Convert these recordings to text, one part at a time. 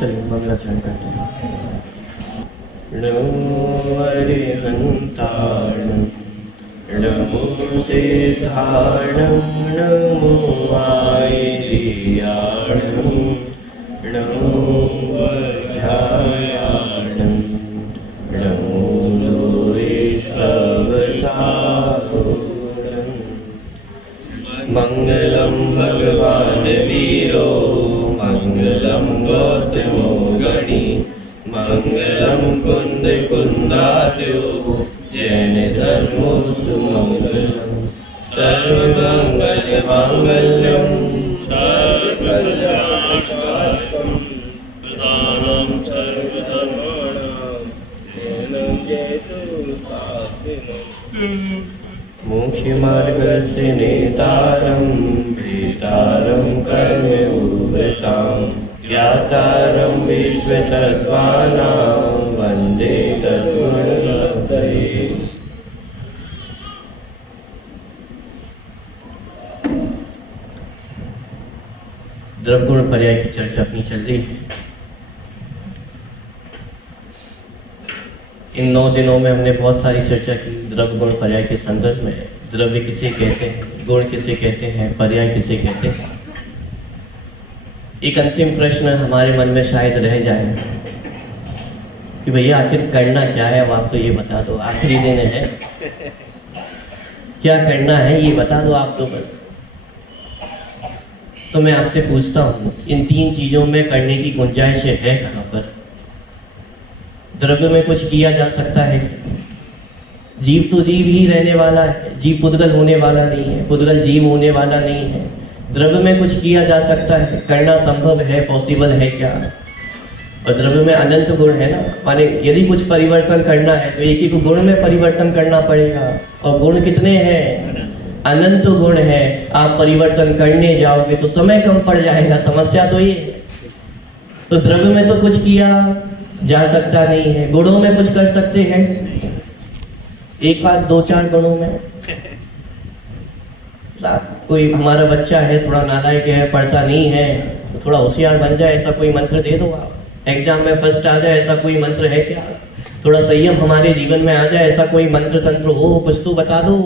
चलिए मंगलाचरण करते हैं। नमो अरिहंताणं नमो सिद्धाणं नमो आयर्याणं नमो वज्रायाणं नमो लोहितवसाहुरं मंगलं भगवान् वीरो मंगलं गौतमो गणी मंगलं कुंद कुंदार्यो जैन धर्मोस्तु मंगलम् सर्वमंगल मांगल्यं सर्वकल्याणकारकं प्रदानं सर्वधर्माणां शरणं जयतु शास्त्रम् मोक्षमार्गस्य नेतारं भीतारं कर्मयोगतां ज्ञातारं विश्वतत्त्वानां वन्दे तद्गुणलब्धये। द्रव्यगुण पर्याय की चर्चा अपनी चल रही है। इन 9 दिनों में हमने बहुत सारी चर्चा की द्रव्य गुण पर्याय के संदर्भ में। द्रव्य किसे कहते हैं, गुण किसे कहते हैं, पर्याय किसे कहते हैं। एक अंतिम प्रश्न हमारे मन में शायद रह जाए कि भैया आखिर करना क्या है, अब आप तो ये बता दो। आखिरी दिन है, क्या करना है ये बता दो आप तो बस। तो मैं आपसे पूछता हूँ, इन 3 चीजों में करने की गुंजाइश है कहाँ पर? द्रव्य में कुछ किया जा सकता है? जीव तो जीव ही रहने वाला है, जीव पुद्गल होने वाला नहीं है, पुद्गल जीव होने वाला नहीं है। द्रव्य में कुछ किया जा सकता है, करना संभव है, पॉसिबल है क्या? और द्रव्य में अनंत गुण है ना, माने यदि कुछ परिवर्तन करना है तो एक एक गुण में परिवर्तन करना पड़ेगा। और गुण कितने हैं? अनंत गुण है। आप परिवर्तन करने जाओगे तो समय कम पड़ जाएगा, समस्या तो ये। तो द्रव्य में तो कुछ किया जा सकता नहीं है, गुणों में कुछ कर सकते हैं, 1 आध 2 4 गुणों में। कोई हमारा बच्चा है थोड़ा नालायक है, पढ़ता नहीं है, तो थोड़ा होशियार बन जाए ऐसा कोई मंत्र दे दो आप। एग्जाम में फर्स्ट आ जाए ऐसा कोई मंत्र है क्या? थोड़ा संयम हमारे जीवन में आ जाए ऐसा कोई मंत्र तंत्र हो, कुछ तो बता दो।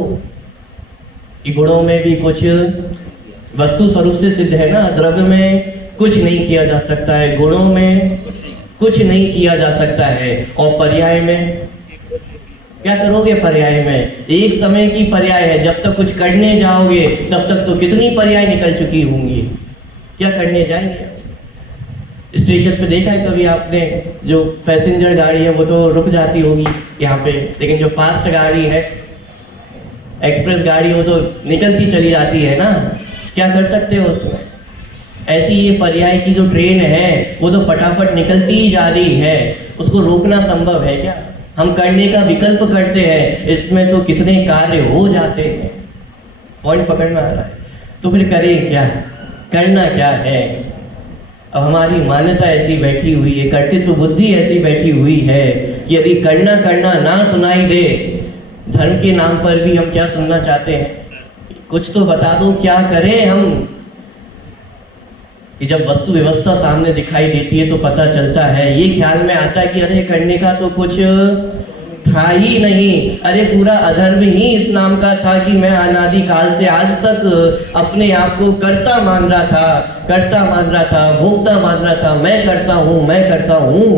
कि गुणों में भी कुछ वस्तु स्वरूप से सिद्ध है ना, द्रव्य में कुछ नहीं किया जा सकता है, गुणों में कुछ नहीं किया जा सकता है। और पर्याय में क्या करोगे? पर्याय में एक समय की पर्याय है, जब तक कुछ करने जाओगे तब तक तो कितनी पर्याय निकल चुकी होंगी। क्या करने जाएंगे? स्टेशन पे देखा है कभी आपने, जो पैसेंजर गाड़ी है वो तो रुक जाती होगी यहाँ पे, लेकिन जो फास्ट गाड़ी है, एक्सप्रेस गाड़ी, वो तो निकलती चली जाती है ना। क्या कर सकते हो उसमें? ऐसी ये पर्याय की जो ट्रेन है वो तो फटाफट निकलती ही जा रही है, उसको रोकना संभव है क्या? हम करने का विकल्प करते हैं, इसमें तो कितने कार्य हो जाते हैं। पॉइंट पकड़ में आ रहा है? तो फिर करें क्या, करना क्या है? अब हमारी मान्यता ऐसी बैठी हुई है, कर्तृत्व बुद्धि ऐसी बैठी हुई है कि यदि करना करना ना सुनाई दे, धर्म के नाम पर भी हम क्या सुनना चाहते हैं? कुछ तो बता दो, क्या करें हम? कि जब वस्तु व्यवस्था सामने दिखाई देती है तो पता चलता है, ये ख्याल में आता है कि अरे करने का तो कुछ था ही नहीं, अरे पूरा अधर्म ही इस नाम का था कि मैं अनादि काल से आज तक अपने आप को कर्ता मान रहा था, भोक्ता मान रहा था, मैं करता हूँ।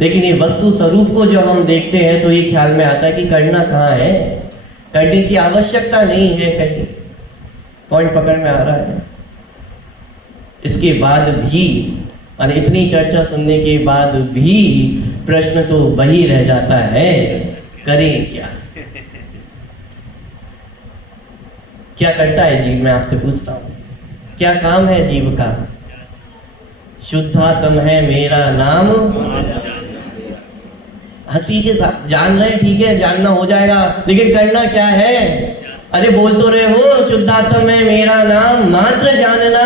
लेकिन ये वस्तु स्वरूप को जब हम देखते हैं तो ये ख्याल में आता है कि करना कहाँ है, करने की आवश्यकता नहीं है कहीं। पॉइंट पकड़ में आ रहा है? इसके बाद भी, और इतनी चर्चा सुनने के बाद भी प्रश्न तो वही रह जाता है, करें क्या? क्या करता है जीव? मैं आपसे पूछता हूँ, क्या काम है जीव का? शुद्धात्म है मेरा नाम। हाँ ठीक है, जान रहे, ठीक है, जानना हो जाएगा, लेकिन करना क्या है? अरे बोल तो रहे हो शुद्धात्म है मेरा नाम, मात्र जानना।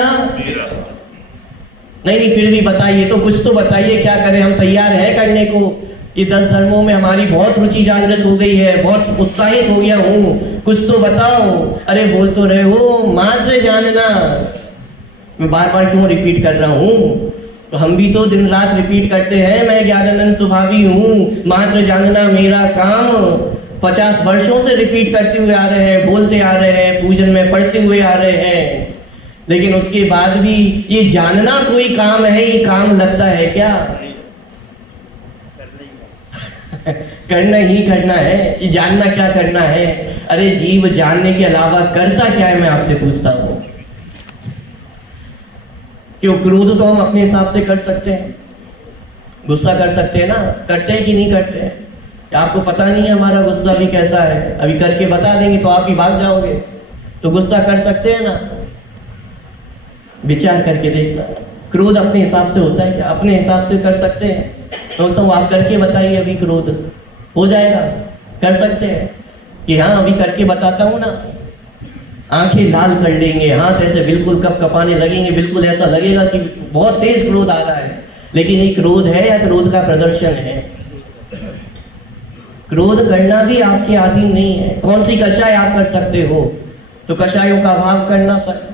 नहीं, फिर भी बताइए तो, कुछ तो बताइए, क्या करें? हम तैयार है करने को। ये 10 धर्मों में हमारी बहुत रुचि जागृत हो गई है, बहुत उत्साहित हो गया हूँ, कुछ तो बताओ। अरे बोल तो रहे हो मात्र जानना। मैं बार बार क्यों रिपीट कर रहा हूँ? तो हम भी तो दिन रात रिपीट करते हैं, मैं ज्ञानानंद स्वभावी हूँ, मात्र जानना मेरा काम। 50 वर्षों से रिपीट करते हुए आ रहे हैं, बोलते आ रहे हैं, पूजन में पढ़ते हुए आ रहे हैं, लेकिन उसके बाद भी ये जानना कोई काम है, ये काम लगता है क्या? करना ही करना है, ये जानना क्या करना है? अरे जीव जानने के अलावा करता क्या है, मैं आपसे पूछता हूं। क्यों? क्रोध तो हम अपने हिसाब से कर सकते हैं, गुस्सा कर सकते हैं ना, करते हैं कि नहीं करते हैं? आपको पता नहीं है हमारा गुस्सा भी कैसा है, अभी करके बता देंगे तो आप ही भाग जाओगे। तो गुस्सा कर सकते हैं ना, विचार करके देखना। क्रोध अपने हिसाब से होता है क्या? अपने हिसाब से कर सकते हैं? तो आप करके बताइए, अभी क्रोध हो जाएगा? कर सकते हैं कि हाँ अभी करके बताता हूं ना, आंखें लाल कर लेंगे, हाथ ऐसे बिल्कुल कप कपाने लगेंगे, बिल्कुल ऐसा लगेगा कि बहुत तेज क्रोध आ रहा है, लेकिन ये क्रोध है या क्रोध का प्रदर्शन है? क्रोध करना भी आपके अधीन नहीं है। कौन सी कषाय आप कर सकते हो? तो कषायों का अभाव करना सक।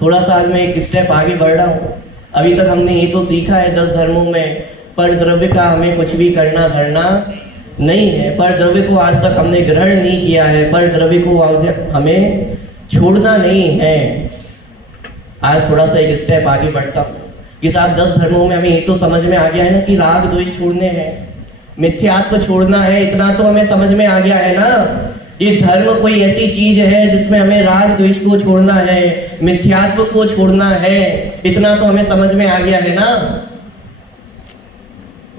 थोड़ा सा आज मैं एक स्टेप आगे बढ़ रहा हूं। अभी तक हमने ये तो सीखा है 10 धर्मों में, पर द्रव्य का हमें कुछ भी करना धरना नहीं है, पर द्रव्य को आज तक हमने ग्रहण नहीं किया है, पर द्रव्य को हमें छोड़ना नहीं है। आज थोड़ा सा एक स्टेप आगे बढ़ता हूँ कि साहब 10 धर्मों में हमें ये तो समझ में आ गया है ना कि राग द्वेष छोड़ने हैं, मिथ्यात्व छोड़ना है, इतना तो हमें समझ में आ गया है ना। ये धर्म कोई ऐसी चीज है जिसमें हमें राग द्वेष को छोड़ना है, मिथ्यात्व को छोड़ना है, इतना तो हमें समझ में आ गया है ना।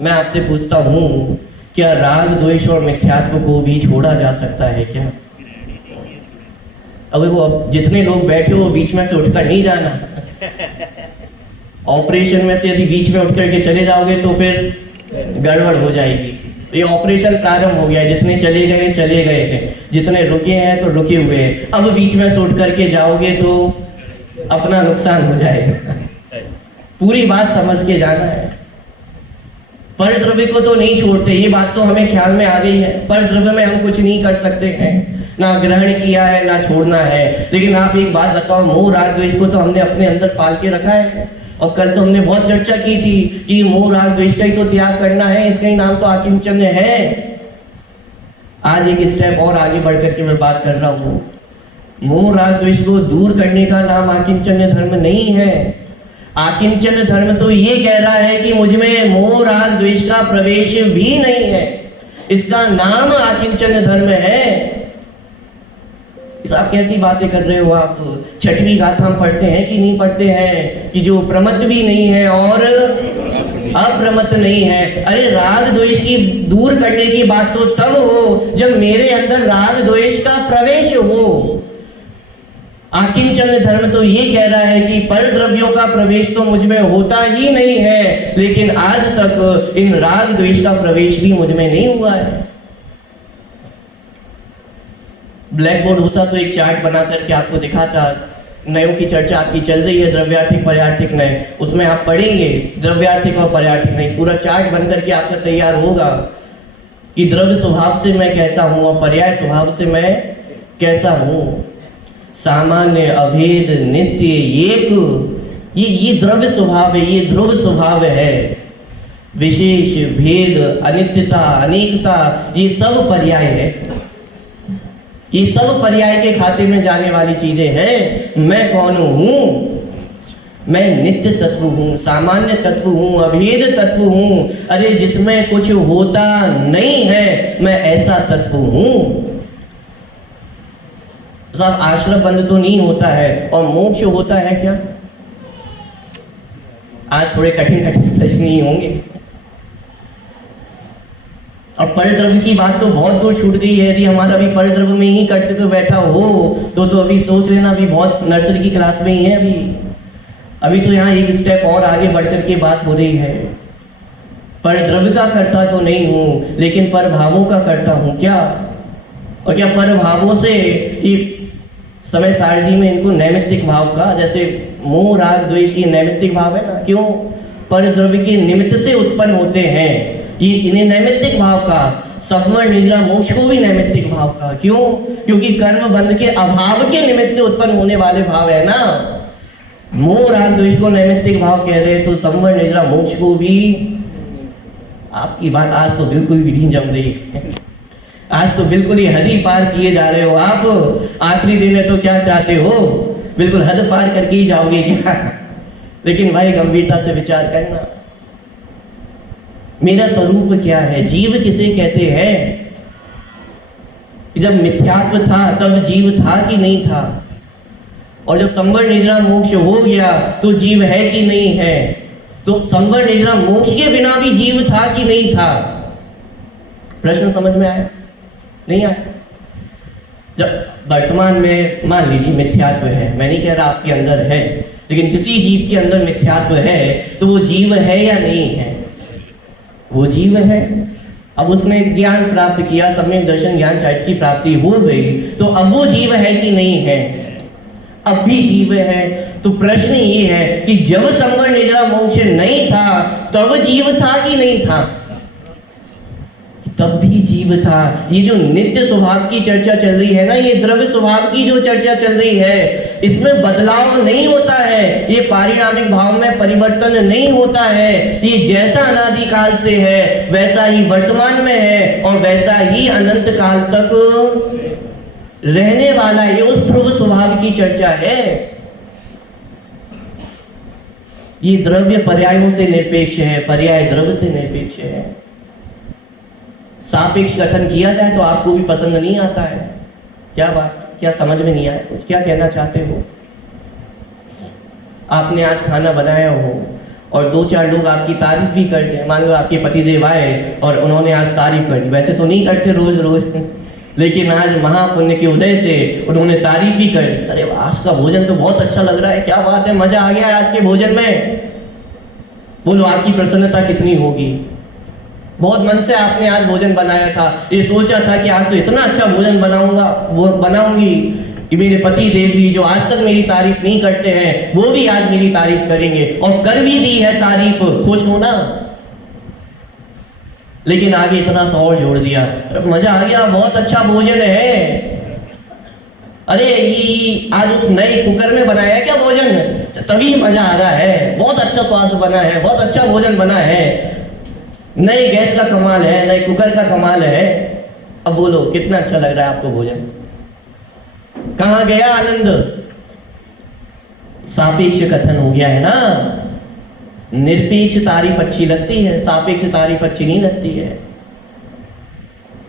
मैं आपसे पूछता हूं, क्या राग द्वेष और मिथ्यात्व को भी छोड़ा जा सकता है क्या? अगर वो जितने लोग बैठे हो बीच में से उठकर नहीं जाना। ऑपरेशन में से यदि बीच में उठ करके चले जाओगे तो फिर गड़बड़ हो जाएगी। ये ऑपरेशन प्रारंभ हो गया है, जितने चले गए, जितने रुके हैं तो रुके हुए हैं। अब बीच में से उठ करके जाओगे तो अपना नुकसान हो जाएगा। पूरी बात समझ के जाना है। पर द्रव्य को तो नहीं छोड़ते, ये बात तो हमें ख्याल में आ गई है। पर द्रव्य में हम कुछ नहीं कर सकते हैं, ना ग्रहण किया है ना छोड़ना है। लेकिन आप एक बात बताओ, मोह राग द्वेष को तो हमने अपने अंदर पाल के रखा है। और कल तो हमने बहुत चर्चा की थी कि मोह राग द्वेष का ही तो त्याग करना है, इसका ही नाम तो आकिंचन्य है। आज एक स्टेप और आगे बढ़ करके मैं बात कर रहा हूं। मोह राग द्वेष को दूर करने का नाम आकिंचन्य धर्म नहीं है। आकिंचन्य धर्म तो ये कह रहा है कि मुझ में मोह राग द्वेष का प्रवेश भी नहीं है, इसका नाम आकिंचन्य धर्म है। आप कैसी बातें कर रहे हो? आप 6वीं गाथा हम पढ़ते हैं कि नहीं पढ़ते हैं कि जो प्रमत्त भी नहीं है और अप्रमत्त नहीं है। अरे राग द्वेष की दूर करने की बात तो तब हो जब मेरे अंदर राग द्वेष का प्रवेश हो। आकिंचन्य धर्म तो ये कह रहा है कि पर द्रव्यों का प्रवेश तो मुझ में होता ही नहीं है, लेकिन आज तक इन राग द्वेष का प्रवेश भी मुझ में नहीं हुआ है। ब्लैक बोर्ड होता तो एक चार्ट बना करके आपको दिखाता। नयों की चर्चा आपकी चल रही है, द्रव्यार्थिक पर्यार्थिक नय, उसमें आप पढ़ेंगे द्रव्यार्थिक और पर्यार्थिक नय, पूरा चार्ट बन करके आपका तैयार होगा कि द्रव्य स्वभाव से मैं कैसा हूं और पर्याय स्वभाव से मैं कैसा हूं। सामान्य, अभेद, नित्य, एक, ये द्रव्य स्वभाव है, ये ध्रुव स्वभाव है। विशेष, भेद, अनित्यता, अनेकता, ये सब पर्याय है। ये सब पर्याय के खाते में जाने वाली चीजें हैं। मैं कौन हूं? मैं नित्य तत्व हूं, सामान्य तत्व हूं, अभेद तत्व हूं। अरे जिसमें कुछ होता नहीं है, मैं ऐसा तत्व हूं। साहब आश्रम बंद तो नहीं होता है और मोक्ष होता है क्या? आज थोड़े कठिन प्रश्न ही होंगे। अब परद्रव्य की बात तो बहुत दूर छूट गई है। यदि हमारा अभी परद्रव्य में ही करते तो बैठा हो तो अभी सोच लेना, अभी बहुत नर्सरी की क्लास में ही है। अभी तो यहाँ एक स्टेप और आगे बढ़कर के बात हो रही है। परद्रव्य का करता तो नहीं हूं, लेकिन पर भावों का करता हूं क्या? और क्या पर भावों से ये समय सारणी में इनको नैमित्तिक भाव का, जैसे मोह राग द्वेष ये नैमित्तिक भाव है ना। क्यों? परद्रव्य के निमित्त से उत्पन्न होते हैं, ये इन्हें नैमित्तिक भाव का। सत्वर निद्रा मोक्ष को भी नैमित्तिक भाव का। क्यों? क्योंकि कर्म बंध के अभाव के निमित्त से उत्पन्न होने वाले भाव है ना। मोह राग द्वेष को नैमित्तिक भाव कह रहे तो संवर निद्रा मोक्ष को भी। आपकी बात आज तो बिल्कुल भी नहीं जम रही, आज तो बिल्कुल ही हद ही पार किए जा रहे हो आप। आखिरी दिन में तो क्या चाहते हो, बिल्कुल हद पार करके ही जाओगे क्या? लेकिन भाई गंभीरता से विचार करना, मेरा स्वरूप क्या है, जीव किसे कहते हैं? जब मिथ्यात्व था तब जीव था कि नहीं था? और जब संवर निद्रा मोक्ष हो गया तो जीव है कि नहीं है? तो संवर निद्रा मोक्ष के बिना भी जीव था कि नहीं था? प्रश्न समझ में आया? नहीं आया? जब वर्तमान में मान लीजिए मिथ्यात्व है, मैं नहीं कह रहा आपके अंदर है, लेकिन किसी जीव के अंदर मिथ्यात्व है तो वो जीव है या नहीं है? वो जीव है। अब उसने ज्ञान प्राप्त किया, सम्यक दर्शन ज्ञान चारित्र की प्राप्ति हो गई, तो अब वो जीव है कि नहीं है? अब भी जीव है। तो प्रश्न ये है कि जब संवर निद्रा मोक्ष नहीं था तब जीव था कि नहीं था? तब भी जीव था। ये जो नित्य स्वभाव की चर्चा चल रही है ना, ये द्रव्य स्वभाव की जो चर्चा चल रही है, इसमें बदलाव नहीं होता है, ये पारिणामिक भाव में परिवर्तन नहीं होता है। ये जैसा अनादिकाल से है वैसा ही वर्तमान में है और वैसा ही अनंत काल तक रहने वाला है। ये उस ध्रुव स्वभाव की चर्चा है। ये द्रव्य पर्यायों से निरपेक्ष है, पर्याय द्रव्य से निरपेक्ष है। सापेक्ष कथन किया जाए तो आपको भी पसंद नहीं आता है। क्या बात, क्या समझ में नहीं आया कुछ? क्या कहना चाहते हो? आपने आज खाना बनाया हो और दो चार लोग आपकी तारीफ भी कर दिए, मान लो आपके पतिदेव आए और उन्होंने आज तारीफ कर दी, वैसे तो नहीं करते रोज रोज, लेकिन आज महापुण्य के उदय से उन्होंने तारीफ भी कर दी। अरे आज का भोजन तो बहुत अच्छा लग रहा है, क्या बात है, मजा आ गया है आज के भोजन में। बोलो आपकी प्रसन्नता कितनी होगी? बहुत मन से आपने आज भोजन बनाया था, ये सोचा था कि आज तो इतना अच्छा भोजन बनाऊंगा, वो बनाऊंगी कि मेरे पति देव भी जो आज तक मेरी तारीफ नहीं करते हैं वो भी आज मेरी तारीफ करेंगे, और कर भी दी है तारीफ, खुश हो ना। लेकिन आगे इतना सा और जोड़ दिया, मजा आ गया, बहुत अच्छा भोजन है। अरे ये आज उस नए कुकर में बनाया क्या भोजन, तभी मजा आ रहा है, बहुत अच्छा स्वाद बना है, बहुत अच्छा भोजन बना है। नए गैस का कमाल है, नए कुकर का कमाल है। अब बोलो कितना अच्छा लग रहा है आपको भोजन? कहां गया आनंद? सापेक्ष कथन हो गया है ना। निरपेक्ष तारीफ अच्छी लगती है, सापेक्ष तारीफ अच्छी नहीं लगती है।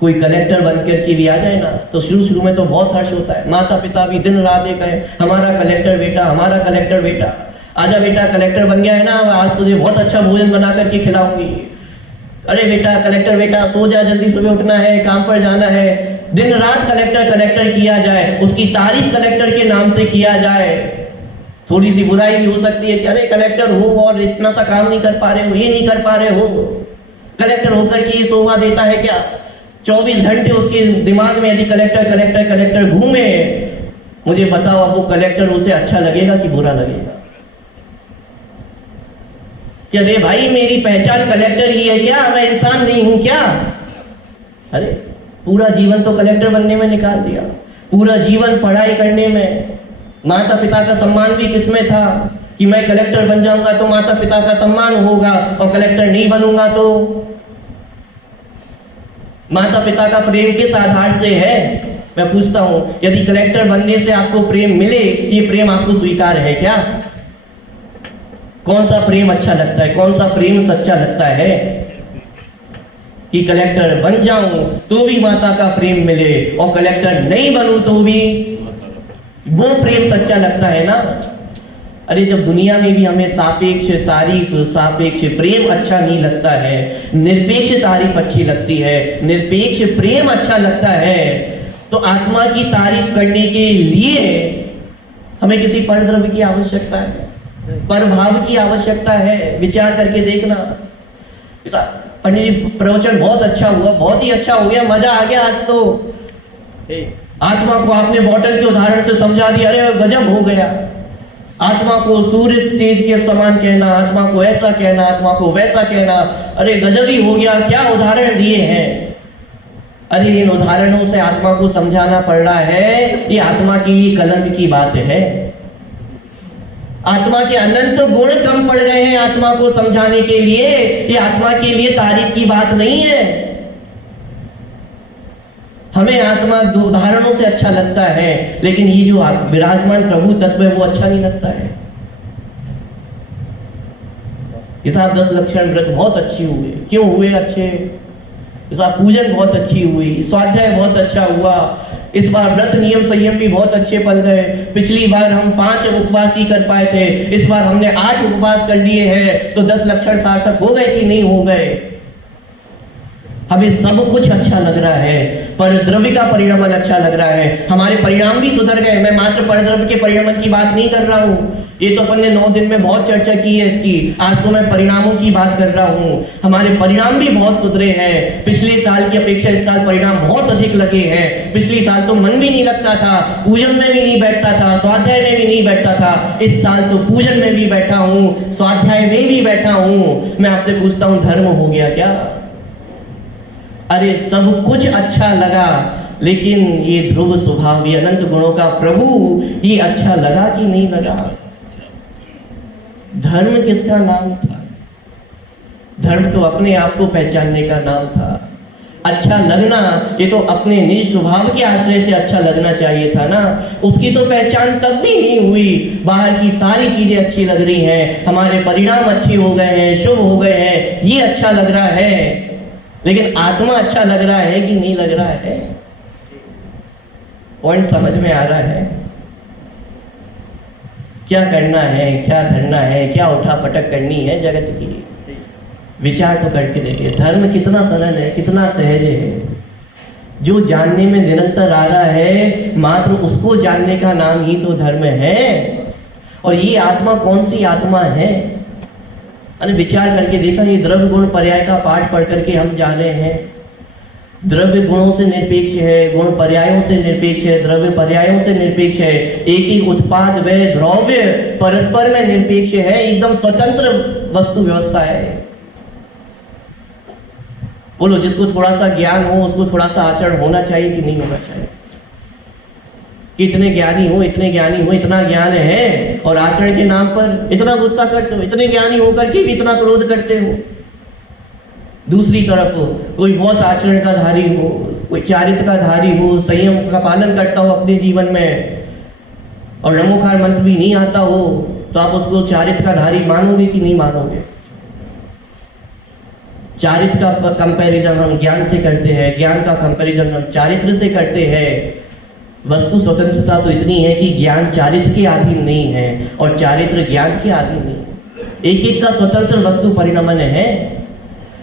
कोई कलेक्टर बनकर के भी आ जाए ना तो शुरू में तो बहुत हर्ष होता है, माता पिता भी दिन रात एक है, हमारा कलेक्टर बेटा, हमारा कलेक्टर बेटा, आजा बेटा कलेक्टर बन गया है ना, आज तुझे बहुत अच्छा भोजन बना करके खिलाऊंगी। अरे बेटा कलेक्टर बेटा सो जा, जल्दी सुबह उठना है, काम पर जाना है। दिन रात कलेक्टर कलेक्टर किया जाए, उसकी तारीफ कलेक्टर के नाम से किया जाए। थोड़ी सी बुराई भी हो सकती है कि अरे कलेक्टर हो और इतना सा काम नहीं कर पा रहे हो, ये नहीं कर पा रहे हो। कलेक्टर होकर के ये शोभा देता है क्या? 24 घंटे उसके दिमाग में यदि कलेक्टर कलेक्टर कलेक्टर घूमे, मुझे बताओ अब वो कलेक्टर उसे अच्छा लगेगा कि बुरा लगेगा? कि अरे भाई मेरी पहचान कलेक्टर ही है क्या, मैं इंसान नहीं हूं क्या? अरे पूरा जीवन तो कलेक्टर बनने में निकाल दिया, पूरा जीवन पढ़ाई करने में। माता पिता का सम्मान भी किसमें था कि मैं कलेक्टर बन जाऊंगा तो माता पिता का सम्मान होगा, और कलेक्टर नहीं बनूंगा तो माता पिता का प्रेम किस आधार से है? मैं पूछता हूं, यदि कलेक्टर बनने से आपको प्रेम मिले, ये प्रेम आपको स्वीकार है क्या? कौन सा प्रेम अच्छा लगता है, कौन सा प्रेम सच्चा लगता है? कि कलेक्टर बन जाऊं तो भी माता का प्रेम मिले, और कलेक्टर नहीं बनूं तो भी वो प्रेम सच्चा लगता है ना। अरे जब दुनिया में भी हमें सापेक्ष तारीफ, सापेक्ष प्रेम अच्छा नहीं लगता है, निरपेक्ष तारीफ अच्छी लगती है, निरपेक्ष प्रेम अच्छा लगता है, तो आत्मा की तारीफ करने के लिए हमें किसी परद्रव्य की आवश्यकता है, परभाव की आवश्यकता है। विचार करके देखना। पंडित जी प्रवचन बहुत अच्छा हुआ, बहुत ही अच्छा हो गया, मजा आ गया आज तो। आत्मा को आपने बॉटल के उदाहरण से समझा दिया, अरे गजब हो गया। आत्मा को सूर्य तेज के समान कहना, आत्मा को ऐसा कहना, आत्मा को वैसा कहना, अरे गजब ही हो गया, क्या उदाहरण दिए हैं। अरे इन उदाहरणों से आत्मा को समझाना पड़ रहा है, ये आत्मा के लिए कलंक की बात है। आत्मा के अनंत गुण कम पड़ गए हैं आत्मा को समझाने के लिए। ये आत्मा के लिए तारीफ की बात नहीं है। हमें आत्मा दो उदाहरणों से अच्छा लगता है, लेकिन ये जो विराजमान प्रभु तत्व है वो अच्छा नहीं लगता है। इस आप 10 लक्षण व्रत बहुत अच्छी हुए। क्यों हुए अच्छे? इस आप पूजन बहुत अच्छी हुई, स्वाध्याय बहुत अच्छा हुआ, इस बार व्रत नियम संयम भी बहुत अच्छे पल गए। पिछली बार हम 5 उपवास ही कर पाए थे, इस बार हमने 8 उपवास कर लिए हैं, तो 10 लक्षण सार्थक हो गए कि नहीं हो गए? हमें सब कुछ अच्छा लग रहा है, पर द्रव्य का परिणमन अच्छा लग रहा है, हमारे परिणाम भी सुधर गए। मैं मात्र परद्रव्य के परिणमन की बात नहीं कर रहा हूँ, ये तो अपन ने 9 दिन में बहुत चर्चा की है इसकी। आज तो मैं परिणामों की बात कर रहा हूँ। हमारे परिणाम भी बहुत सुधरे हैं। पिछले साल की अपेक्षा इस साल परिणाम बहुत अधिक लगे हैं। पिछले साल तो मन भी नहीं लगता था, पूजन में भी नहीं बैठता था, स्वाध्याय में भी नहीं बैठता था। इस साल तो पूजन में भी बैठा हूँ, स्वाध्याय में भी बैठा हूँ। मैं आपसे पूछता हूँ, धर्म हो गया क्या? अरे सब कुछ अच्छा लगा, लेकिन ये ध्रुव स्वभाव, ये अनंत गुणों का प्रभु, ये अच्छा लगा कि नहीं लगा? धर्म किसका नाम था? धर्म तो अपने आप को पहचानने का नाम था। अच्छा लगना ये तो अपने निज स्वभाव के आश्रय से अच्छा लगना चाहिए था ना। उसकी तो पहचान तब भी नहीं हुई। बाहर की सारी चीजें अच्छी लग रही हैं, हमारे परिणाम अच्छे हो गए हैं, शुभ हो गए हैं, ये अच्छा लग रहा है, लेकिन आत्मा अच्छा लग रहा है कि नहीं लग रहा है? पॉइंट समझ में आ रहा है? क्या करना है, क्या करना है, क्या उठा पटक करनी है जगत की, विचार तो करके देखिए। धर्म कितना सरल है, कितना सहज है। जो जानने में निरंतर आ रहा है, मात्र उसको जानने का नाम ही तो धर्म है। और ये आत्मा कौन सी आत्मा है? अरे विचार करके देखा, ये द्रव्य गुण पर्याय का पाठ पढ़ करके हम जाने हैं। द्रव्य गुणों से निरपेक्ष है, गुण पर्यायों से निरपेक्ष है, द्रव्य पर्यायों से निरपेक्ष है। एक ही उत्पाद व द्रव्य परस्पर में निरपेक्ष है, एकदम स्वतंत्र वस्तु व्यवस्था है। बोलो, जिसको थोड़ा सा ज्ञान हो उसको थोड़ा सा आचरण होना चाहिए कि नहीं होना चाहिए? कि इतने ज्ञानी हो, इतने ज्ञानी हो, इतना ज्ञान है और आचरण के नाम पर इतना गुस्सा करते हो, इतने ज्ञानी होकर के भी इतना क्रोध करते हो। दूसरी तरफ कोई बहुत आचरण का धारी हो, कोई चारित्र का धारी हो, संयम का पालन करता हो अपने जीवन में, और नमोकार मंत्र भी नहीं आता हो, तो आप उसको चारित्र का धारी मानोगे कि नहीं मानोगे? चारित्र का कंपैरिजन हम ज्ञान से करते हैं, ज्ञान का कंपैरिजन हम चारित्र से करते हैं। वस्तु स्वतंत्रता तो इतनी है कि ज्ञान चारित्र के अधीन नहीं है और चारित्र ज्ञान के अधीन नहीं है। एक एक का स्वतंत्र वस्तु परिणमन है।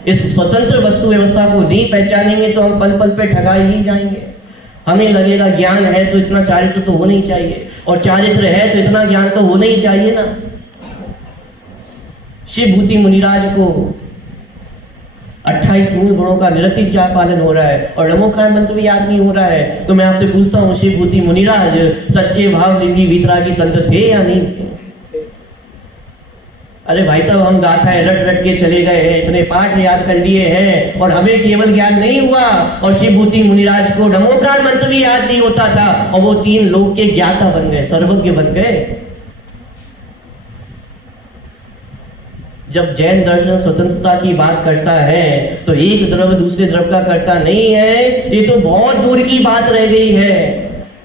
इस स्वतंत्र वस्तु व्यवस्था को नहीं पहचानेंगे तो हम पल पल पे ठगाए ही जाएंगे। हमें लगेगा ज्ञान है तो इतना चारित्र तो होना ही चाहिए, और चारित्र है तो इतना ज्ञान तो होना ही चाहिए ना। शिव भूति मुनिराज को 28 मूल गुणों का निरतिक पालन हो रहा है और नमोकार मंत्र भी याद नहीं हो रहा है। तो मैं आपसे पूछता हूँ, शिव भूति मुनिराज सच्चे भाव लिंगी वितरागी संत थे या नहीं थे? अरे भाई साहब, हम गाथाएं रट रट के चले गए हैं, इतने पाठ याद कर लिए हैं और हमें केवल ज्ञान नहीं हुआ। और शिव भूति मुनिराज को नमोकार मंत्र भी याद नहीं होता था और वो 3 लोक के ज्ञाता बन गए, सर्वज्ञ बन गए। जब जैन दर्शन स्वतंत्रता की बात करता है तो एक द्रव्य दूसरे द्रव्य का करता नहीं है, ये तो बहुत दूर की बात रह गई है।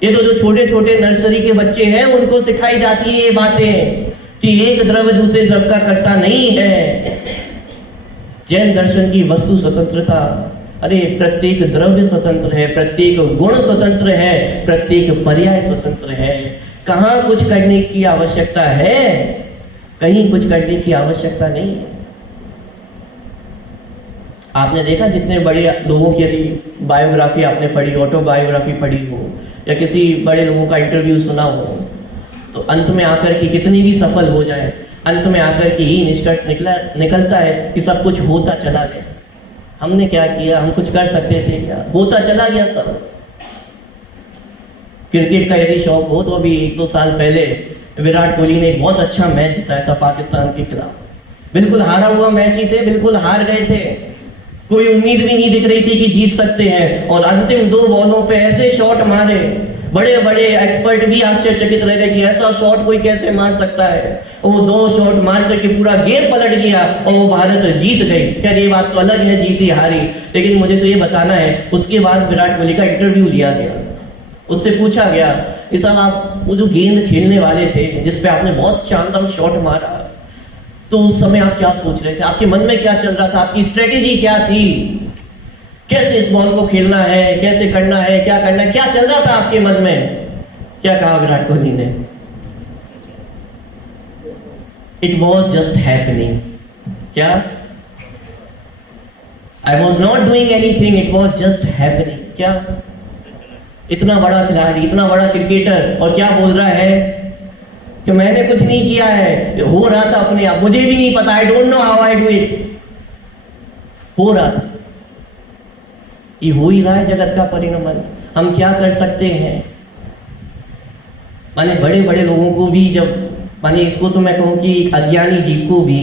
ये तो जो छोटे छोटे नर्सरी के बच्चे हैं उनको सिखाई जाती है ये बातें कि एक द्रव्य दूसरे द्रव्य का करता नहीं है। जैन दर्शन की वस्तु स्वतंत्रता, अरे प्रत्येक द्रव्य स्वतंत्र है, प्रत्येक गुण स्वतंत्र है, प्रत्येक पर्याय स्वतंत्र है। कहाँ कुछ करने की आवश्यकता है? कहीं कुछ करने की आवश्यकता नहीं है। आपने देखा, जितने बड़े लोगों की यदि बायोग्राफी आपने पढ़ी, ऑटोबायोग्राफी पढ़ी हो या किसी बड़े लोगों का इंटरव्यू सुना हो, तो अंत में आकर के कितनी भी सफल हो जाए, अंत में आकर के ही निष्कर्ष निकलता है कि सब कुछ होता चला गया। हमने क्या किया? हम कुछ कर सकते थे क्या? होता चला गया सब। क्रिकेट का यदि शौक हो तो अभी 1-2 साल पहले विराट कोहली ने एक बहुत अच्छा मैच जिताया था पाकिस्तान के खिलाफ। बिल्कुल हारा हुआ मैच ही थे, बिल्कुल हार गए थे, कोई उम्मीद भी नहीं दिख रही थी कि जीत सकते हैं, और अंतिम 2 बॉलों पे ऐसे शॉट मारे बड़े बड़े एक्सपर्ट भी आश्चर्यचकित रह गए कि ऐसा शॉट कोई कैसे मार सकता है। वो 2 शॉट मार करके पूरा गेम पलट गया और वो भारत जीत गई। खैर ये बात तो अलग है, जीती हारी, लेकिन मुझे तो ये बताना है उसके बाद विराट कोहली का इंटरव्यू लिया गया। उससे पूछा गया कि साहब आप वो जो गेंद खेलने वाले थे जिसपे आपने बहुत शानदार शॉट मारा, तो उस समय आप क्या सोच रहे थे, आपके मन में क्या चल रहा था, आपकी स्ट्रेटेजी क्या थी, कैसे इस बॉल को खेलना है, कैसे करना है, क्या करना है, क्या चल रहा था आपके मन में? क्या कहा विराट कोहली ने? It was just happening. क्या? I was not doing anything, it was just happening. क्या? इतना बड़ा खिलाड़ी, इतना बड़ा क्रिकेटर, और क्या बोल रहा है कि मैंने कुछ नहीं किया है, हो रहा था अपने आप, मुझे भी नहीं पता, I don't know how I do it. हो रहा था, ये हो ही रहा है जगत का परिणमन। हम क्या कर सकते हैं? माने बड़े बड़े लोगों को भी जब, माने इसको तो मैं कहूँ कि अज्ञानी जीव को भी,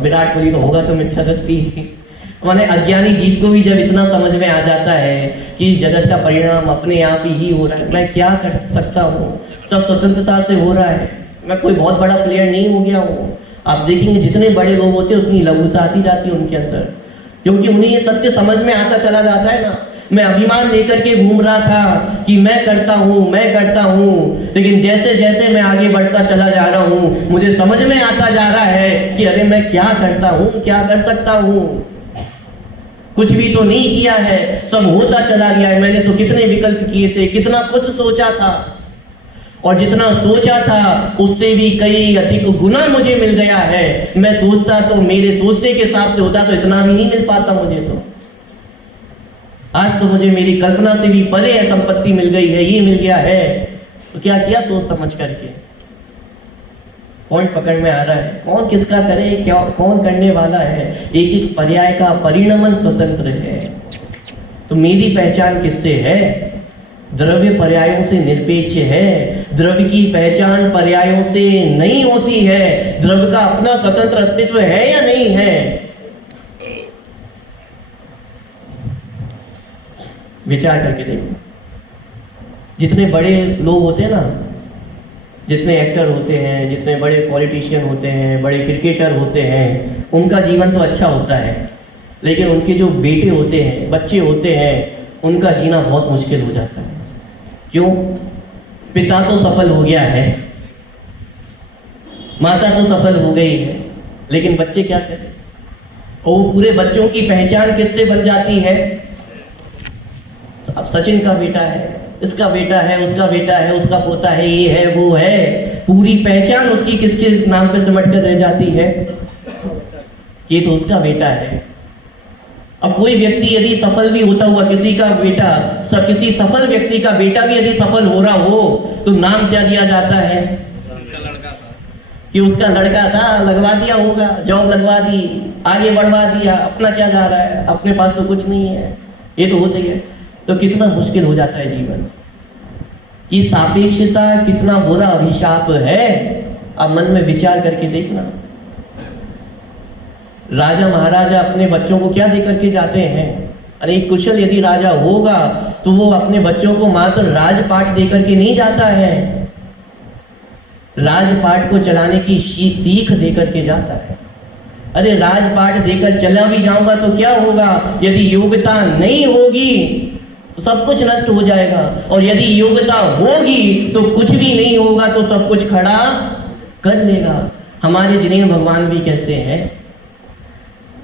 विराट कोहली तो होगा तो मिथ्या दृष्टि, माने अज्ञानी जीव को भी जब इतना समझ में आ जाता है कि जगत का परिणाम अपने आप ही हो रहा है, मैं क्या कर सकता हूँ, सब स्वतंत्रता से हो रहा है, मैं कोई बहुत बड़ा प्लेयर नहीं हो गया हूँ। आप देखेंगे जितने बड़े लोग होते हैं उतनी लघुता आती जाती है उनके अंदर, क्योंकि उन्हें ये सत्य समझ में आता चला जाता है ना। मैं अभिमान लेकर के घूम रहा था कि मैं करता हूँ, लेकिन जैसे जैसे मैं आगे बढ़ता चला जा रहा हूँ मुझे समझ में आता जा रहा है कि अरे मैं क्या करता हूँ, क्या कर सकता हूँ, कुछ भी तो नहीं किया है, सब होता चला गया है। मैंने तो कितने विकल्प किए थे, कितना कुछ सोचा था, और जितना सोचा था उससे भी कई अधिक गुना मुझे मिल गया है। मैं सोचता तो मेरे सोचने के हिसाब से होता तो इतना भी नहीं मिल पाता मुझे। तो आज तो मुझे मेरी कल्पना से भी परे है संपत्ति मिल गई है, ये मिल गया है। तो क्या किया सोच समझ करके? पॉइंट पकड़ में आ रहा है? कौन किसका करे, क्या कौन करने वाला है? एक एक पर्याय का परिणमन स्वतंत्र है। तो मेरी पहचान किससे है? द्रव्य पर्यायों से निरपेक्ष है। द्रव्य की पहचान पर्यायों से नहीं होती है। द्रव्य का अपना स्वतंत्र अस्तित्व है या नहीं है? विचार करके देखो। जितने बड़े लोग होते हैं ना, जितने एक्टर होते हैं, जितने बड़े पॉलिटिशियन होते हैं, बड़े क्रिकेटर होते हैं, उनका जीवन तो अच्छा होता है, लेकिन उनके जो बेटे होते हैं, बच्चे होते हैं, उनका जीना बहुत मुश्किल हो जाता है। क्यों? पिता तो सफल हो गया है, माता तो सफल हो गई है, लेकिन बच्चे क्या करें? और वो पूरे बच्चों की पहचान किससे बन जाती है? अब सचिन का बेटा है, इसका बेटा है, उसका बेटा है, उसका पोता है, ये है, वो है, पूरी पहचान उसकी किसके नाम पे सिमट कर रह जाती है? ये तो उसका बेटा है। अब कोई व्यक्ति यदि सफल भी होता हुआ, किसी का बेटा, किसी सफल व्यक्ति का बेटा भी यदि सफल हो रहा हो, तो नाम क्या दिया जाता है? कि उसका लड़का था, लगवा दिया होगा, जॉब लगवा दी, आगे बढ़वा दिया, अपना क्या जा रहा है, अपने पास तो कुछ नहीं है। ये तो होता ही है। तो कितना मुश्किल हो जाता है जीवन। ये सापेक्षता कितना बुरा अभिशाप है, अब मन में विचार करके देखना। राजा महाराजा अपने बच्चों को क्या दे करके जाते हैं? अरे एक कुशल यदि राजा होगा तो वो अपने बच्चों को मात्र राजपाट दे करके नहीं जाता है, राजपाट को चलाने की सीख दे करके जाता है। अरे राजपाट देकर चला भी जाऊंगा तो क्या होगा? यदि योग्यता नहीं होगी तो सब कुछ नष्ट हो जाएगा, और यदि योग्यता होगी तो कुछ भी नहीं होगा, तो सब कुछ खड़ा कर लेगा। हमारे जिनेन्द्र भगवान भी कैसे हैं?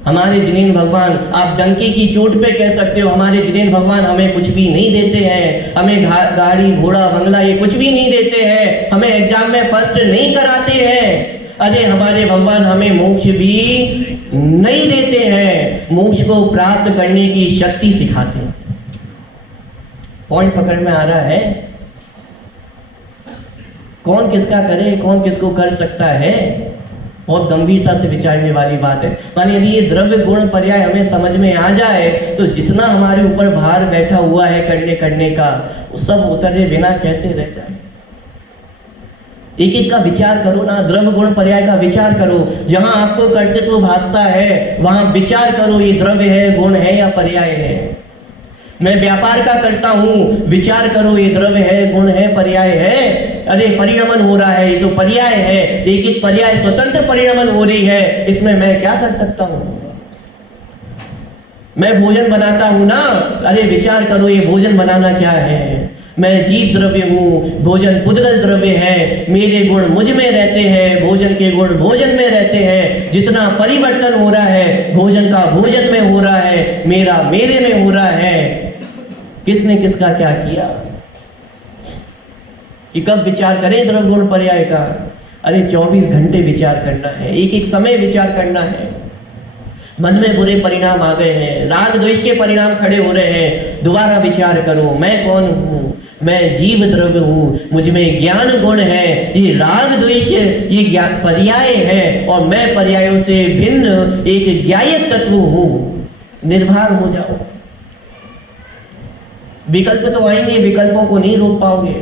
हमारे जिनेन्द्र भगवान, आप डंकी की चोट पे कह सकते हो, हमारे जिनेन्द्र भगवान हमें कुछ भी नहीं देते हैं, हमें गाड़ी घोड़ा बंगला ये कुछ भी नहीं देते हैं, हमें एग्जाम में फर्स्ट नहीं कराते हैं। अरे हमारे भगवान हमें मोक्ष भी नहीं देते हैं, मोक्ष को प्राप्त करने की शक्ति सिखाते हैं। पॉइंट पकड़ में आ रहा है? कौन किसका करे, कौन किसको कर सकता है, बहुत गंभीरता से विचारने वाली बात है। माने यदि ये द्रव्य गुण पर्याय हमें समझ में आ जाए तो जितना हमारे ऊपर भार बैठा हुआ है करने का, वो सब उतरे बिना कैसे रह जाए। एक एक का विचार करो ना, द्रव्य गुण पर्याय का विचार करो। जहां आपको कर्तृत्व भासता है वहां विचार करो, ये द्रव्य है, गुण है या पर्याय है। मैं व्यापार का करता हूँ, विचार करो ये द्रव्य है, गुण है, पर्याय है। अरे परिणमन हो रहा है, ये तो पर्याय है, एक एक पर्याय स्वतंत्र परिणमन हो रही है, इसमें मैं क्या कर सकता हूँ? मैं भोजन बनाता हूँ ना, अरे विचार करो ये भोजन बनाना क्या है? मैं जीव द्रव्य हूँ, भोजन पुद्गल द्रव्य है, मेरे गुण मुझ में रहते हैं, भोजन के गुण भोजन में रहते हैं। जितना परिवर्तन हो रहा है भोजन का भोजन में हो रहा है, मेरा मेरे में हो रहा है। किसने किसका क्या किया कि कब विचार करें द्रव्य गुण पर्याय का? अरे 24 घंटे विचार करना है, एक एक समय विचार करना है। मन में बुरे परिणाम आ गए हैं, राग द्वेष के परिणाम खड़े हो रहे हैं, दोबारा विचार करो मैं कौन हूँ? मैं जीव द्रव्य हूँ, मुझ में ज्ञान गुण है, ये राग द्वेष ये ज्ञान पर्याय है और मैं पर्यायों से भिन्न एक ज्ञायक तत्व हूँ। निर्भर हो जाओ। विकल्प तो आएंगे, विकल्पों को नहीं रोक पाओगे।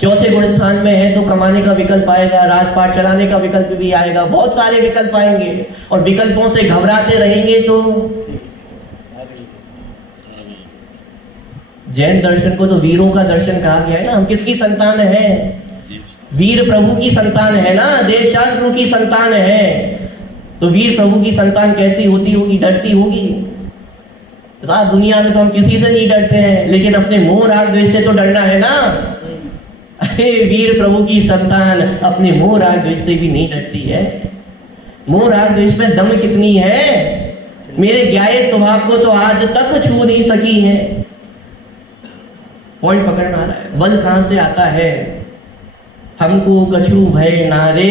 चौथे गुण स्थान में है तो कमाने का विकल्प आएगा, राजपाट चलाने का विकल्प भी आएगा, बहुत सारे विकल्प आएंगे और विकल्पों से घबराते रहेंगे तो जैन दर्शन को तो वीरों का दर्शन कहा गया है ना। हम किसकी संतान है? वीर प्रभु की संतान है ना, देवशास्त्रों की संतान है। तो वीर प्रभु की संतान कैसी होती होगी? डरती होगी। साथ दुनिया में तो हम किसी से नहीं डरते हैं, लेकिन अपने मोह राग द्वेष से तो डरना है ना। अरे वीर प्रभु की संतान अपने मोह राग द्वेष से भी नहीं डरती है। मोह राग द्वेष में दम कितनी है? मेरे ज्ञायक स्वभाव को तो आज तक छू नहीं सकी है। पॉइंट पकड़ना आ रहा है। बल कहां से आता है? हमको कछु भय नारे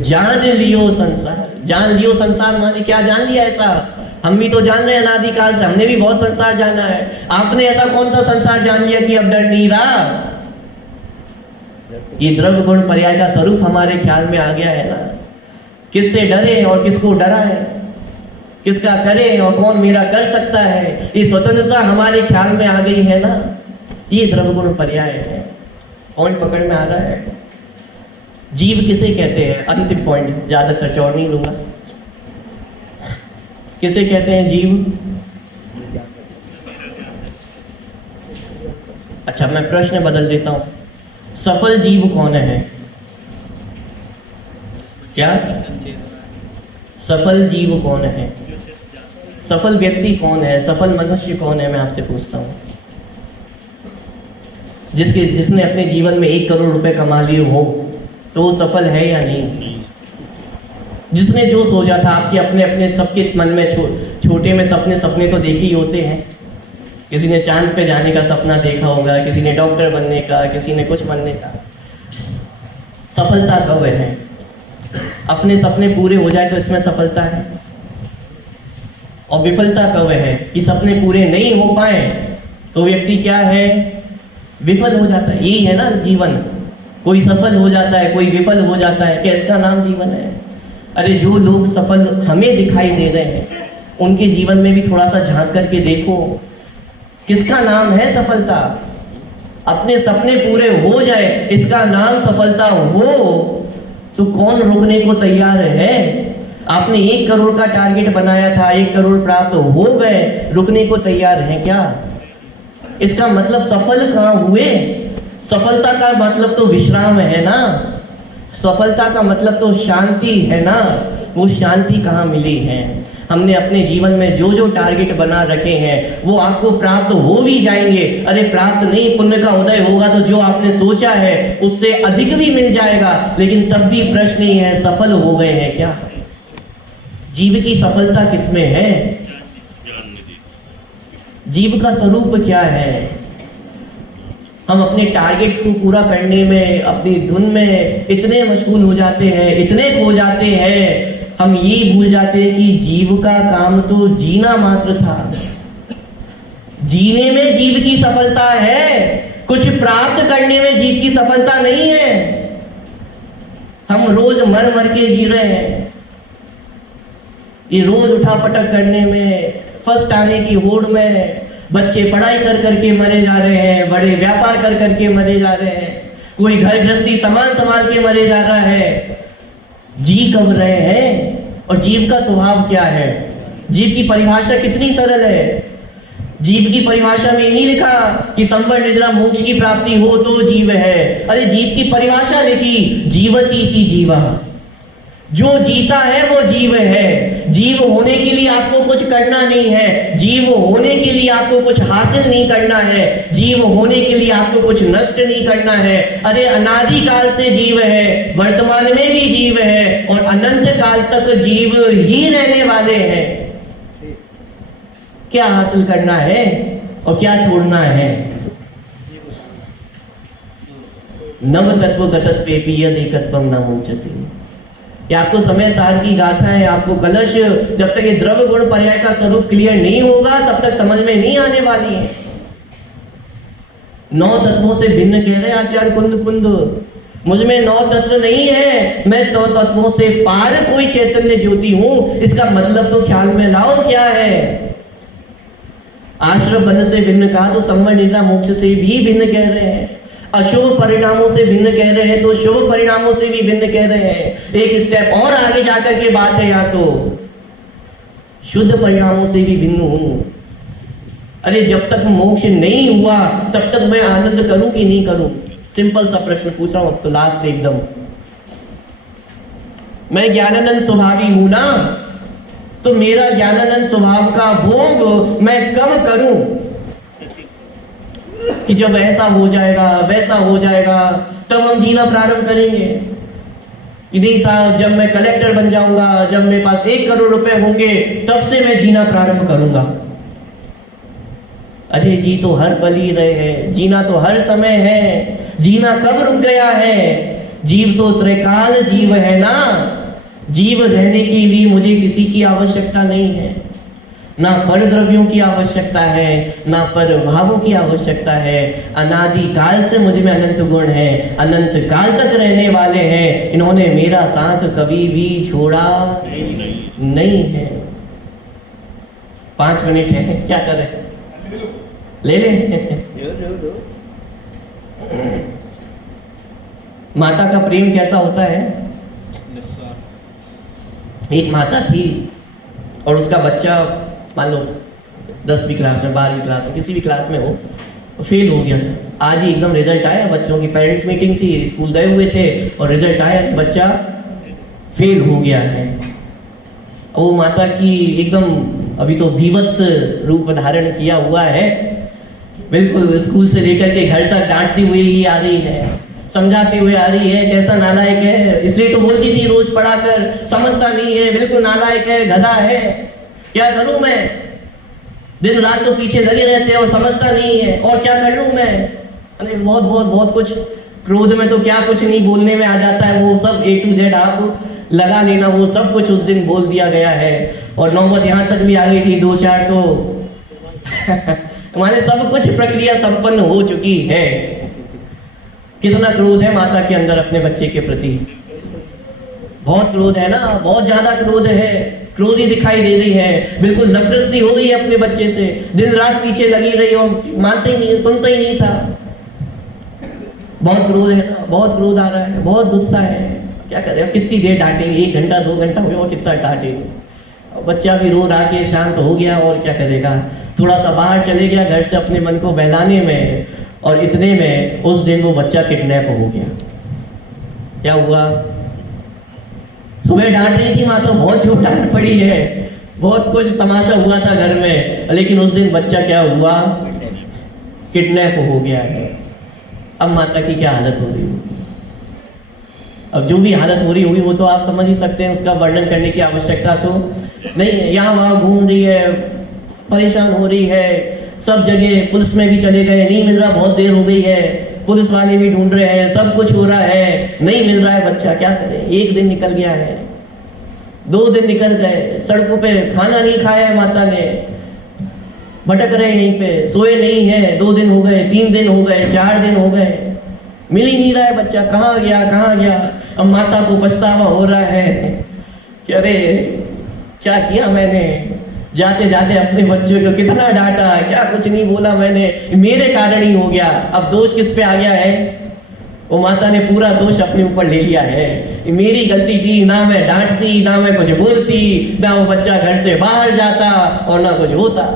जान लियो संसार। जान लियो संसार माने क्या जान लिया? ऐसा हम भी तो जान रहे हैं अनादिकाल से, हमने भी बहुत संसार जाना है। आपने ऐसा कौन सा संसार जान लिया कि अब डर नहीं रहा? ये द्रव्य गुण पर्याय का स्वरूप हमारे ख्याल में आ गया है ना। किससे डरे और किसको डरा है, किसका करे और कौन मेरा कर सकता है, ये स्वतंत्रता हमारे ख्याल में आ गई है ना। ये द्रव्य गुण पर्याय है। पॉइंट पकड़ में आ रहा है। जीव किसे कहते हैं? अंतिम पॉइंट, ज्यादा चर्चा और नहीं लूंगा। किसे कहते हैं जीव? अच्छा मैं प्रश्न बदल देता हूं। सफल जीव कौन है? क्या सफल जीव कौन है? सफल व्यक्ति कौन है? सफल मनुष्य कौन है? मैं आपसे पूछता हूं। जिसने अपने जीवन में 1 करोड़ रुपए कमा लिए हो तो वो सफल है या नहीं? जिसने जो सोचा था, आपके अपने अपने सबके मन में छोटे में सपने तो देखे ही होते हैं। किसी ने चांद पे जाने का सपना देखा होगा, किसी ने डॉक्टर बनने का, किसी ने कुछ बनने का। सफलता कब है? अपने सपने पूरे हो जाए तो इसमें सफलता है। और विफलता कब है? कि सपने पूरे नहीं हो पाए तो व्यक्ति क्या है? विफल हो जाता है। यही है ना जीवन। कोई सफल हो जाता है, कोई विफल हो जाता है। क्या इसका नाम जीवन है? अरे जो लोग सफल हमें दिखाई दे रहे हैं उनके जीवन में भी थोड़ा सा झांक करके देखो, किसका नाम है सफलता? अपने सपने पूरे हो जाए इसका नाम सफलता हो तो कौन रुकने को तैयार है? आपने 1 करोड़ का टारगेट बनाया था, 1 करोड़ प्राप्त हो गए, रुकने को तैयार है क्या? इसका मतलब सफल कहाँ हुए? सफलता का मतलब तो विश्राम है ना। सफलता का मतलब तो शांति है ना। वो शांति कहाँ मिली है? हमने अपने जीवन में जो जो टारगेट बना रखे हैं वो आपको प्राप्त हो भी जाएंगे। अरे प्राप्त नहीं, पुण्य का उदय होगा तो जो आपने सोचा है उससे अधिक भी मिल जाएगा। लेकिन तब भी प्रश्न ही है, सफल हो गए हैं क्या? जीव की सफलता किसमें है? जीव का स्वरूप क्या है? हम अपने टारगेट्स को पूरा करने में, अपनी धुन में इतने मशगूल हो जाते हैं, इतने खो जाते हैं, हम ये भूल जाते हैं कि जीव का काम तो जीना मात्र था। जीने में जीव की सफलता है, कुछ प्राप्त करने में जीव की सफलता नहीं है। हम रोज मर मर के जी रहे हैं। ये रोज उठापटक करने में, फर्स्ट आने की होड़ में, बच्चे पढ़ाई कर करके मरे जा रहे हैं, बड़े व्यापार कर करके मरे जा रहे हैं, कोई घर गृहस्थी सामान संभाल के मरे जा रहा है। जी कब रहे हैं? और जीव का स्वभाव क्या है? जीव की परिभाषा कितनी सरल है। जीव की परिभाषा में नहीं लिखा कि संवर निद्रा मोक्ष की प्राप्ति हो तो जीव है। अरे जीव की परिभाषा लिखी, जीवती थी जीवा, जो जीता है वो जीव है। जीव होने के लिए आपको कुछ करना नहीं है, जीव होने के लिए आपको कुछ हासिल नहीं करना है, जीव होने के लिए आपको कुछ नष्ट नहीं करना है। अरे अनादि काल से जीव है, वर्तमान में भी जीव है और अनंत काल तक जीव ही रहने वाले हैं। क्या हासिल करना है और क्या छोड़ना है? नव तत्व गतत पेपी यद एकत्वम न मुंचति। ये आपको समय सार की गाथा है। आपको कलश जब तक ये द्रव्य गुण पर्याय का स्वरूप क्लियर नहीं होगा तब तक समझ में नहीं आने वाली है। 9 तत्वों से भिन्न कह रहे आचार्य कुंद कुंद, मुझ में 9 तत्व नहीं है, मैं 9 तत्वों से पार कोई चैतन्य ज्योति हूं। इसका मतलब तो ख्याल में लाओ क्या है। आश्रम बन से भिन्न कहा तो संवर निद्रा मोक्ष से भी भिन्न कह रहे हैं। अशुभ परिणामों से भिन्न कह रहे हैं तो शुभ परिणामों से भी भिन्न कह रहे हैं। एक स्टेप और आगे जाकर के बात है, या तो शुद्ध परिणामों से भी भिन्न हूं। अरे जब तक मोक्ष नहीं हुआ तब तक मैं आनंद करूं कि नहीं करूं? सिंपल सा प्रश्न पूछ रहा हूं अब तो लास्ट एकदम। मैं ज्ञानानंद स्वभावी हूं ना, तो मेरा ज्ञानानंद स्वभाव का भोग मैं कब करूं कि जब ऐसा हो जाएगा वैसा हो जाएगा तब हम जीना प्रारंभ करेंगे। कि नहीं साहब, जब मैं कलेक्टर बन जाऊंगा, जब मेरे पास 1 करोड़ रुपए होंगे तब से मैं जीना प्रारंभ करूंगा। अरे जी तो हर पल ही रहे हैं, जीना तो हर समय है, जीना कब रुक गया है? जीव तो त्रिकाल जीव है ना। जीव रहने के लिए मुझे किसी की आवश्यकता नहीं है, ना पर द्रव्यों की आवश्यकता है, ना पर भावों की आवश्यकता है। अनादि काल से मुझ में अनंत गुण है, अनंत काल तक रहने वाले हैं। इन्होंने मेरा साथ कभी भी छोड़ा नहीं है। 5 मिनट है, क्या करें? ले ले। माता का प्रेम कैसा होता है? एक माता थी और उसका बच्चा मान लो 10वीं क्लास में, 12वीं क्लास में, किसी भी क्लास में हो, फेल हो गया था। आज ही एकदम रिजल्ट आया, बच्चों की पेरेंट्स मीटिंग थी, स्कूल गए हुए थे और रिजल्ट आया कि बच्चा फेल हो गया है। वो माता की एकदम अभी तो भीभत्स रूप धारण किया हुआ है, बिल्कुल स्कूल से लेकर के घर तक डांटती हुई ही आ रही है, समझाती हुई आ रही है कैसा नालायक है, इसलिए तो बोलती थी रोज पढ़ाकर, समझता नहीं है, बिल्कुल नालायक है, गधा है, क्या करूं मैं? दिन रात तो पीछे लगे रहते हैं और समझता नहीं है, और क्या कर लूं मैं? अरे बहुत बहुत बहुत कुछ, क्रोध में तो क्या कुछ नहीं बोलने में आ जाता है, वो सब A to Z आप लगा लेना, वो सब कुछ उस दिन बोल दिया गया है। और नौबत यहाँ तक भी आ गई थी 2-4 तो हमारे सब कुछ प्रक्रिया संपन्न हो चुकी है। कितना क्रोध है माता के अंदर अपने बच्चे के प्रति, बहुत क्रोध है ना, बहुत ज्यादा क्रोध है, क्रोध ही दिखाई दे रही है, बिल्कुल नफरत सी हो गई है अपने बच्चे से, दिन रात पीछे लगी रही और मानते ही नहीं, सुनता ही नहीं था। बहुत क्रोध है ना, बहुत क्रोध आ रहा है, बहुत गुस्सा है, क्या करें? अब कितनी देर डांटेंगे? 1 घंटा 2 घंटा हुआ और कितना डांटेंगे? बच्चा भी रो रहा के शांत हो गया और क्या करेगा, थोड़ा सा बाहर चले गया घर से अपने मन को बहलाने में, और इतने में उस दिन वो बच्चा किडनैप हो गया। क्या हुआ? सुबह डांट रही थी माँ तो बहुत जोर डांट पड़ी है, बहुत कुछ तमाशा हुआ था घर में, लेकिन उस दिन बच्चा क्या हुआ? किडनैप हो गया है। अब माता की क्या हालत हो रही होगी? अब जो भी हालत हो रही होगी वो तो आप समझ ही सकते हैं, उसका वर्णन करने की आवश्यकता तो नहीं है। यहाँ वहाँ घूम रही है, परेशान हो रही है, सब जगह पुलिस में भी चले गए, नहीं मिल रहा, बहुत देर हो गई है, पुलिस वाले भी ढूंढ रहे हैं, सब कुछ हो रहा है, नहीं मिल रहा है बच्चा, क्या करें? 1 दिन निकल गया है, 2 दिन निकल गए, सड़कों पे खाना नहीं खाया है माता ने, भटक रहे यहीं पे, सोए नहीं है, 2 दिन हो गए, 3 दिन हो गए, 4 दिन हो गए, मिल ही नहीं रहा है बच्चा, कहाँ गया कहाँ गया। अब माता को पछतावा हो रहा है कि अरे क्या किया मैंने, जाते जाते अपने बच्चों को कितना डांटा, क्या कुछ नहीं बोला मैंने, मेरे कारण ही हो गया। अब दोष किस पे आ गया है? वो माता ने पूरा दोष अपने ऊपर ले लिया है, मेरी गलती थी, ना मैं डांटती, ना मैं कुछ बोलती, ना वो बच्चा घर से बाहर जाता और ना कुछ होता।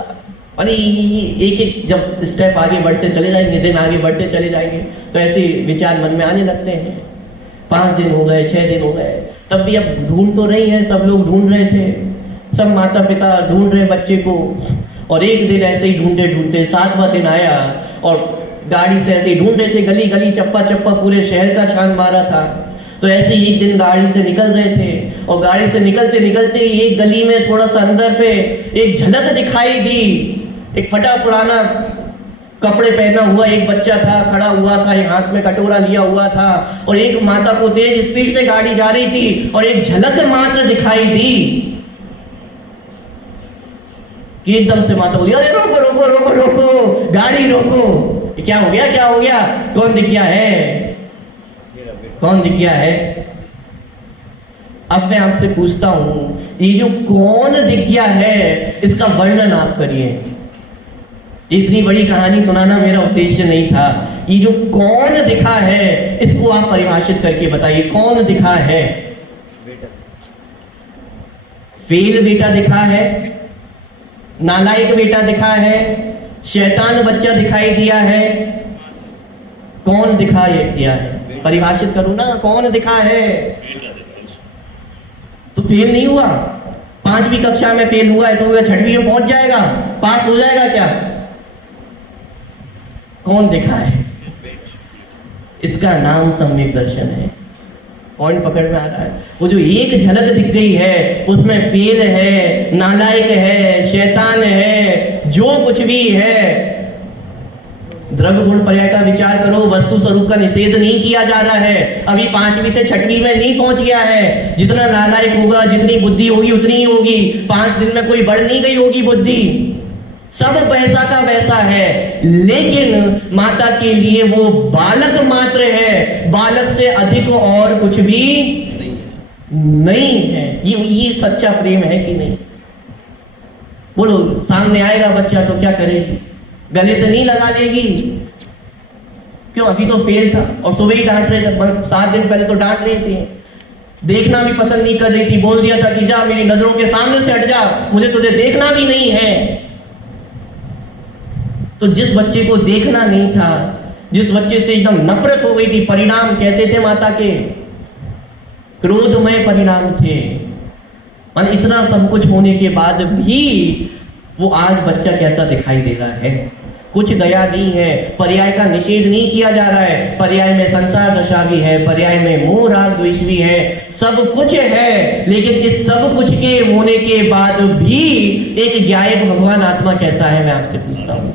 और एक एक जब स्टेप आगे बढ़ते चले जाएंगे, दिन आगे बढ़ते चले जाएंगे, तो ऐसे विचार मन में आने लगते हैं। 5 दिन हो गए, 6 दिन हो गए, तब भी अब ढूंढ तो रही है, सब लोग ढूंढ रहे थे, सब माता पिता ढूंढ रहे बच्चे को। और एक दिन ऐसे ही ढूंढते ढूंढते 7वां दिन आया और गाड़ी से ऐसे ही ढूंढ रहे थे, गली गली चप्पा चप्पा पूरे शहर का छान मारा था। तो ऐसे ही एक दिन गाड़ी से निकल रहे थे और गाड़ी से निकलते निकलते ही एक गली में थोड़ा सा अंदर पे एक झलक दिखाई दी। एक फटा पुराना कपड़े पहना हुआ एक बच्चा था, खड़ा हुआ था, एक हाथ में कटोरा लिया हुआ था और एक माता को तेज स्पीड से गाड़ी जा रही थी और एक झलक मात्र दिखाई दी कि एकदम से माता बोली, अरे रोको रोको रोको रोको, गाड़ी रोको। क्या हो गया, क्या हो गया? कौन दिख गया है, कौन दिख गया है? अब मैं आपसे पूछता हूं, ये जो कौन दिख गया है इसका वर्णन आप करिए। इतनी बड़ी कहानी सुनाना मेरा उद्देश्य नहीं था। ये जो कौन दिखा है इसको आप परिभाषित करके बताइए, कौन दिखा है? फेल बेटा दिखा है, नालायक बेटा दिखा है, शैतान बच्चा दिखाई दिया है, कौन दिखाई दिया है? परिभाषित करो ना, कौन दिखा है? तो फेल नहीं हुआ, 5वीं कक्षा में फेल हुआ है तो वह 6वीं में पहुंच जाएगा, पास हो जाएगा क्या? कौन दिखा है? इसका नाम सम्यक दर्शन है। पॉइंट पकड़ में आ रहा है? वो जो एक झलक दिख गई है उसमें फेल है, नालायक है, शैतान है, जो कुछ भी है। द्रव्य गुण पर्याय का विचार करो, वस्तु स्वरूप का निषेध नहीं किया जा रहा है। अभी 5वीं से 6वीं में नहीं पहुंच गया है। जितना नालायक होगा, जितनी बुद्धि होगी उतनी ही होगी। 5 दिन में कोई बढ़ नहीं गई होगी बुद्धि, सब वैसा का वैसा है। लेकिन माता के लिए वो बालक मात्र है, बालक से अधिक और कुछ भी नहीं है। ये सच्चा प्रेम है कि नहीं? बोलो, सामने आएगा बच्चा तो क्या करेगी? गले से नहीं लगा लेगी? क्यों? अभी तो फेल था और सुबह ही डांट रहे थे, 7 दिन पहले तो डांट रहे थे, देखना भी पसंद नहीं कर रही थी, बोल दिया था कि जा मेरी नजरों के सामने से हट जा, मुझे तुझे देखना भी नहीं है। तो जिस बच्चे को देखना नहीं था, जिस बच्चे से एकदम नफरत हो गई थी, परिणाम कैसे थे माता के? क्रोधमय परिणाम थे। और इतना सब कुछ होने के बाद भी वो आज बच्चा कैसा दिखाई दे रहा है? कुछ गया नहीं है। पर्याय का निषेध नहीं किया जा रहा है, पर्याय में संसार दशा भी है, पर्याय में मोह राग द्वेष भी है, सब कुछ है। लेकिन इस सब कुछ के होने के बाद भी एक ज्ञायक भगवान आत्मा कैसा है, मैं आपसे पूछता हूं।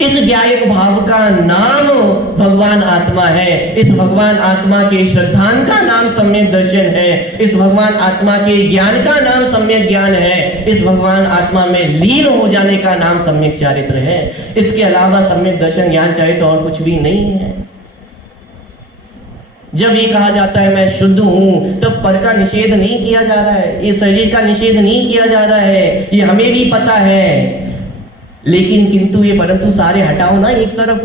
इस ज्ञायक भाव का नाम भगवान आत्मा है। इस भगवान आत्मा के श्रद्धान का नाम सम्यक दर्शन है। इस भगवान आत्मा के ज्ञान का नाम सम्यक ज्ञान है। इस भगवान आत्मा में लीन हो जाने का नाम सम्यक चारित्र है। इसके अलावा सम्यक दर्शन ज्ञान चारित्र और कुछ भी नहीं है। जब ये कहा जाता है मैं शुद्ध हूं, तब पर का निषेध नहीं किया जा रहा है, ये शरीर का निषेध नहीं किया जा रहा है, ये हमें भी पता है। लेकिन किंतु ये परंतु सारे हटाओ ना एक तरफ।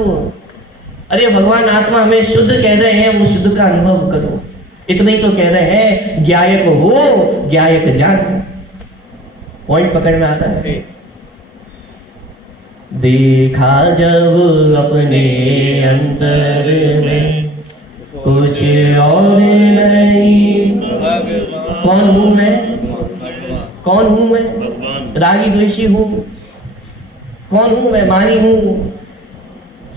अरे भगवान आत्मा हमें शुद्ध कह रहे हैं, वो शुद्ध का अनुभव करो। इतना ही तो कह रहे हैं, ज्ञायक हो ज्ञायक जान। पॉइंट पकड़ में आ रहा है? देखा जब अपने अंतर में कुछ और नहीं। कौन हूं मैं? कौन हूं मैं? रागी द्वेषी हूं? कौन हूं मैं? मानी हूं,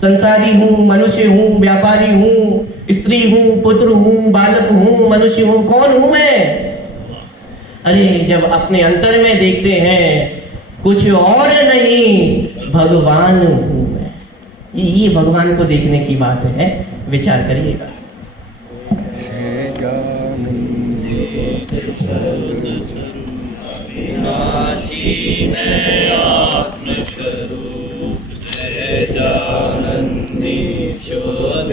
संसारी हूं, मनुष्य हूं, व्यापारी हूं, स्त्री हूं, पुत्र हूं, बालक हूं, मनुष्य हूं? कौन हूं मैं? अरे जब अपने अंतर में देखते हैं कुछ और नहीं, भगवान हूं मैं। ये भगवान को देखने की बात है, विचार करिएगा। आत्मस्वरूप सहजानंदी शोध